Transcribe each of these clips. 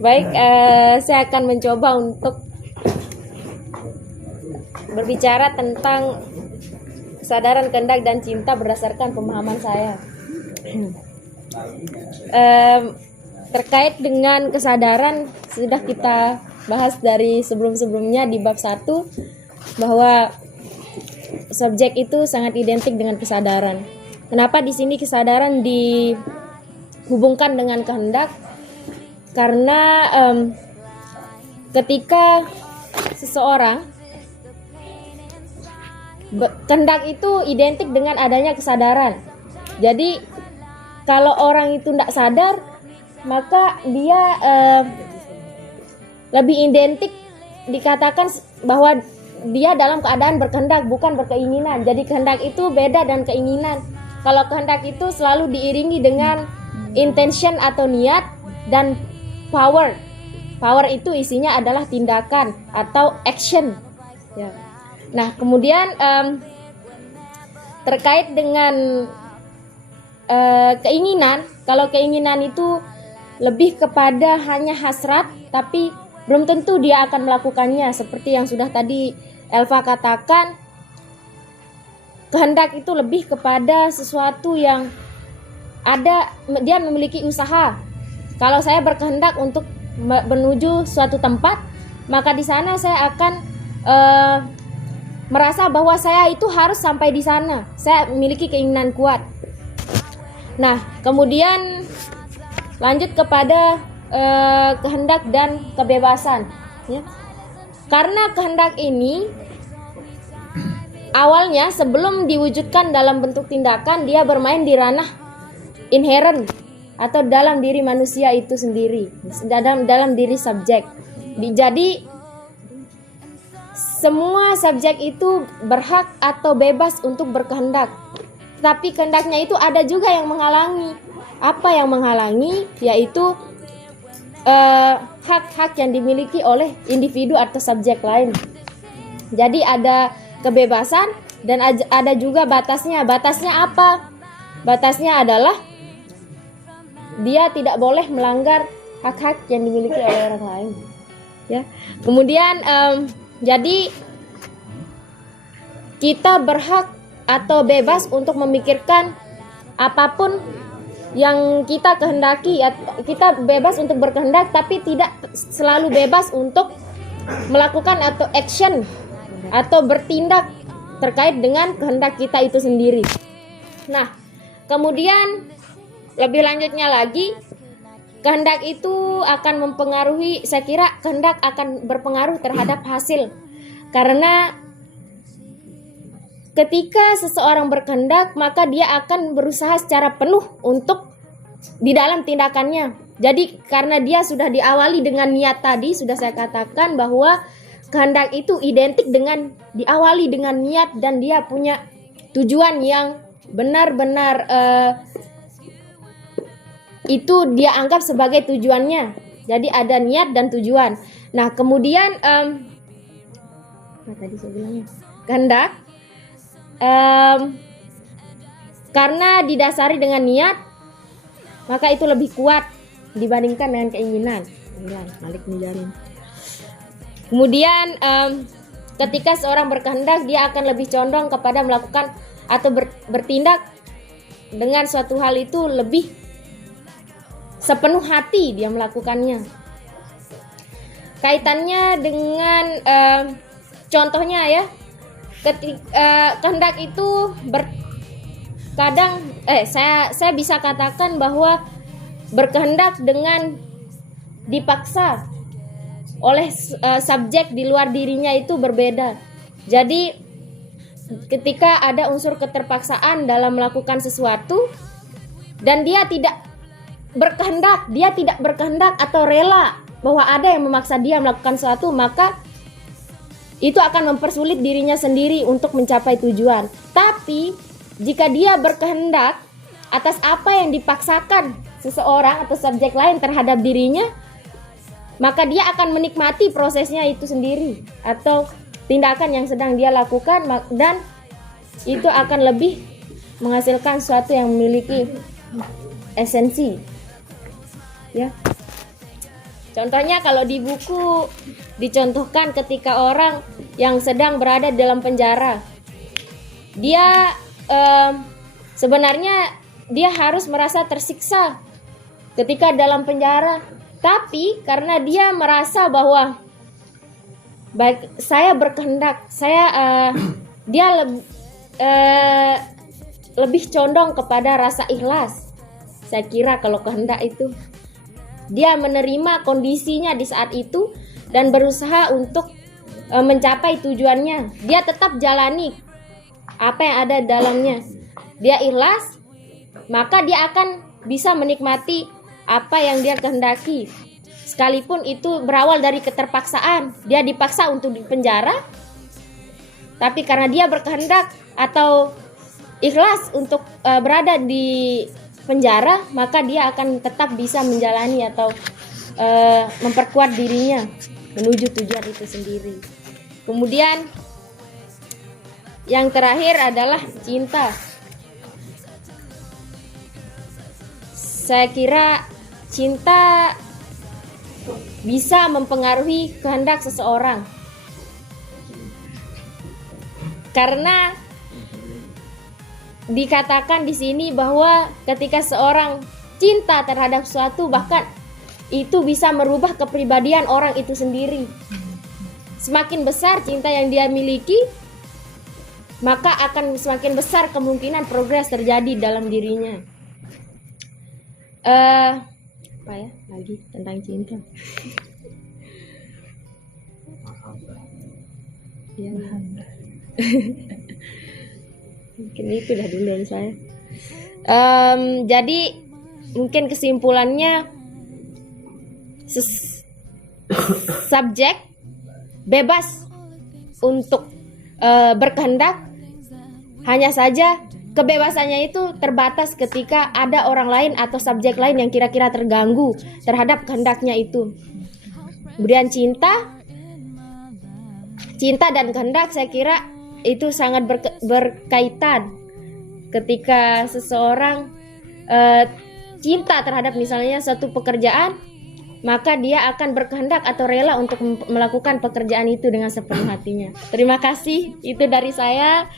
Baik, saya akan mencoba untuk berbicara tentang kesadaran, kehendak, dan cinta berdasarkan pemahaman saya. Terkait dengan kesadaran, sudah kita bahas dari sebelum-sebelumnya di bab 1 bahwa subjek itu sangat identik dengan kesadaran. Kenapa di sini kesadaran dihubungkan dengan kehendak? Karena ketika seseorang kehendak itu identik dengan adanya kesadaran. Jadi kalau orang itu tidak sadar, maka dia lebih identik dikatakan bahwa dia dalam keadaan berkehendak, bukan berkeinginan. Jadi kehendak itu beda dan keinginan. Kalau kehendak itu selalu diiringi dengan intention atau niat, dan power. Power itu isinya adalah tindakan atau action. Ya. Nah, kemudian terkait dengan keinginan, kalau keinginan itu lebih kepada hanya hasrat, tapi belum tentu dia akan melakukannya. Seperti yang sudah tadi Elva katakan, kehendak itu lebih kepada sesuatu yang ada, dia memiliki usaha. Kalau saya berkehendak untuk menuju suatu tempat, maka di sana saya akan merasa bahwa saya itu harus sampai di sana. Saya memiliki keinginan kuat. Nah, kemudian lanjut kepada kehendak dan kebebasan. Ya. Karena kehendak ini awalnya sebelum diwujudkan dalam bentuk tindakan, dia bermain di ranah inherent atau dalam diri manusia itu sendiri, dalam diri subjek. Jadi semua subjek itu berhak atau bebas untuk berkehendak. Tapi kehendaknya itu ada juga yang menghalangi. Apa yang menghalangi? Yaitu hak-hak yang dimiliki oleh individu atau subjek lain. Jadi ada kebebasan dan ada juga batasnya. Batasnya apa? Batasnya adalah dia tidak boleh melanggar hak-hak yang dimiliki oleh orang lain. Ya. Kemudian jadi kita berhak atau bebas untuk memikirkan apapun yang kita kehendaki. Kita bebas untuk berkehendak, tapi tidak selalu bebas untuk melakukan atau action atau bertindak terkait dengan kehendak kita itu sendiri. Nah, kemudian lebih lanjutnya lagi, kehendak itu akan mempengaruhi, saya kira kehendak akan berpengaruh terhadap hasil. Karena ketika seseorang berkehendak, maka dia akan berusaha secara penuh untuk di dalam tindakannya. Jadi karena dia sudah diawali dengan niat tadi, sudah saya katakan bahwa kehendak itu identik dengan diawali dengan niat, dan dia punya tujuan yang benar-benar itu dia anggap sebagai tujuannya. Jadi ada niat dan tujuan. Nah, kemudian tadi saya bilangnya kehendak karena didasari dengan niat, maka itu lebih kuat dibandingkan dengan keinginan. Kemudian ketika seorang berkehendak, dia akan lebih condong kepada melakukan atau bertindak dengan suatu hal itu lebih sepenuh hati dia melakukannya. Kaitannya dengan contohnya ya, kehendak itu kadang saya bisa katakan bahwa berkehendak dengan dipaksa oleh subjek di luar dirinya itu berbeda. Jadi ketika ada unsur keterpaksaan dalam melakukan sesuatu dan dia tidak berkehendak atau rela bahwa ada yang memaksa dia melakukan sesuatu, maka itu akan mempersulit dirinya sendiri untuk mencapai tujuan. Tapi jika dia berkehendak atas apa yang dipaksakan seseorang atau subjek lain terhadap dirinya, maka dia akan menikmati prosesnya itu sendiri atau tindakan yang sedang dia lakukan, dan itu akan lebih menghasilkan sesuatu yang memiliki esensi. Ya. Contohnya kalau di buku dicontohkan ketika orang yang sedang berada dalam penjara, dia sebenarnya dia harus merasa tersiksa ketika dalam penjara, tapi karena dia merasa bahwa baik saya berkehendak, dia lebih condong kepada rasa ikhlas. Saya kira kalau kehendak itu dia menerima kondisinya di saat itu dan berusaha untuk mencapai tujuannya. Dia tetap jalani apa yang ada dalamnya. Dia ikhlas, maka dia akan bisa menikmati apa yang dia kehendaki. Sekalipun itu berawal dari keterpaksaan, dia dipaksa untuk dipenjara, tapi karena dia berkehendak atau ikhlas untuk berada di penjara, maka dia akan tetap bisa menjalani atau memperkuat dirinya menuju tujuan itu sendiri. Kemudian yang terakhir adalah cinta. Saya kira cinta bisa mempengaruhi kehendak seseorang, karena dikatakan di sini bahwa ketika seorang cinta terhadap sesuatu, bahkan itu bisa merubah kepribadian orang itu sendiri. Semakin besar cinta yang dia miliki, maka akan semakin besar kemungkinan progres terjadi dalam dirinya. Apa ya lagi tentang cinta? Ya. Mungkin itu dah dulu dari saya. Jadi mungkin kesimpulannya, subjek bebas untuk berkehendak, hanya saja kebebasannya itu terbatas ketika ada orang lain atau subjek lain yang kira-kira terganggu terhadap kehendaknya itu. Kemudian cinta dan kehendak saya kira itu sangat berkaitan. Ketika seseorang cinta terhadap misalnya suatu pekerjaan, maka dia akan berkehendak atau rela untuk melakukan pekerjaan itu dengan sepenuh hatinya. Terima kasih, itu dari saya.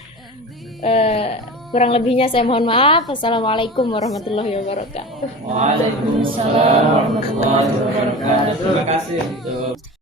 Kurang lebihnya saya mohon maaf. Assalamualaikum warahmatullahi wabarakatuh. Waalaikumsalam warahmatullahi wabarakatuh. Terima kasih.